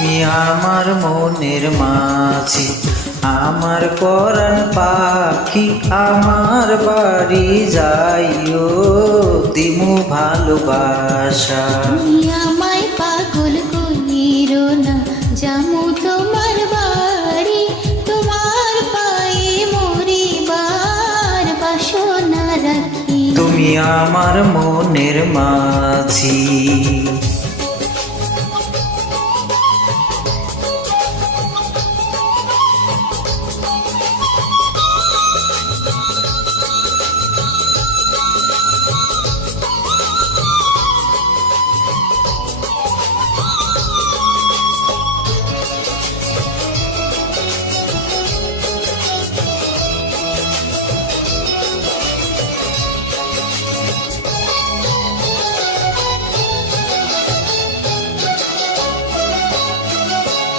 তুমি আমার মনের মাঝি, আমার পরাণ পাখি, আমার বাড়ি যাইও দিমু ভালোবাসা। তুমি আমায় পাগল কইরো না, জামু তোমার বাড়ি, তোমার পায়ে মরিবার বাসনা রাখি। তুমি আমার মনের মাঝি।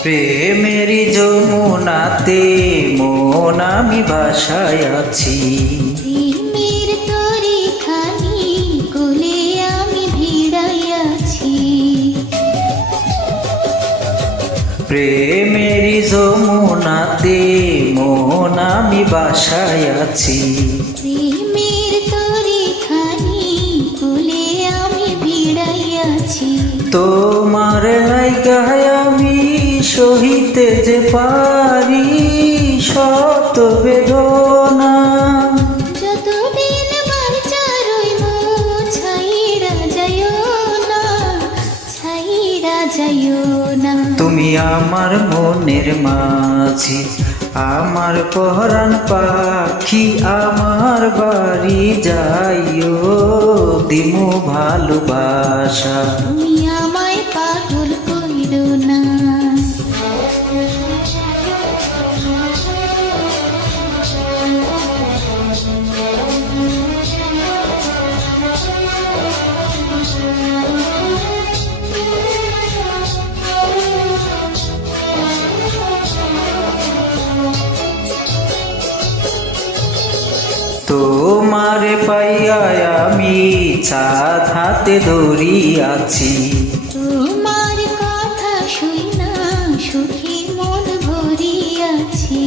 প্রেমেরই যমুনাতে মন আমি ভাসায় আছি, প্রেমের তরিখানি কোলে আমি ভিড়াইয়াছি। প্রেমেরই যমুনাতে মন আমি ভাসায় আছি। প্রেমের তরিখানি কোলে আমি ভিড়াইয়াছি। তোমার গায়ে আমি সহিতে যে পারি শত বেদনা, যতদিন বাঁচা রইব ছাইরা যাইও না, ছাইরা যাইও না। তুমি আমার মনের মাঝি, আমার পরাণ পাখি, আমার বাড়ি যাইও দিমু ভালোবাসা। তুমি আমায় পাগল কইরো না। তোমারে পাইয়া আমি চাঁদ হাতে ধরিয়াছি, তোমার কথা শুইনা সুখী মন ভরিয়াছি।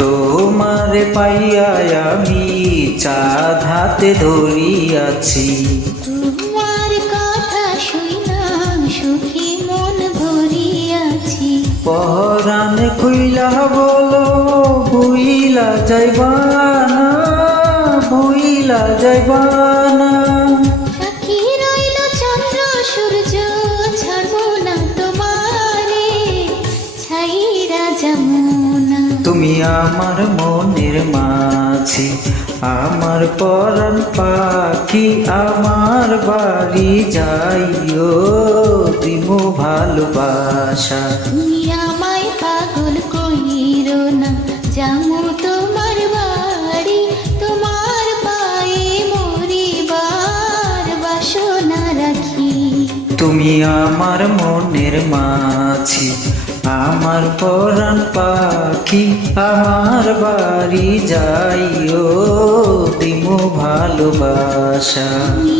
তোমারে পাইয়া আমি চাঁদ হাতে ধরিয়াছি। তোমার কথা শুইনা সুখী মন ভরিয়াছি। পরাণ খুইলা বলো ভুইলা যাইবানা, ভুইলা যাইবানা। সাক্ষী রইল চন্দ্র সূর্য, ছাড়বো না তোমারে, ছাইরা যাবো না। তুমি আমার মনের মাঝি, আমার পরাণ পাখি, আমার বাড়ি যাইও দিমু ভালোবাসা। তুমি আমায় পাগল কইরো না, জামু তোমার বাড়ি, তোমার পায়ে মরিবার বাসনা রাখি। তুমি আমার মনের মাঝি, আমার পরাণ পাখি, আমার বাড়ি যাইও দিমু ভালোবাসা। তুমি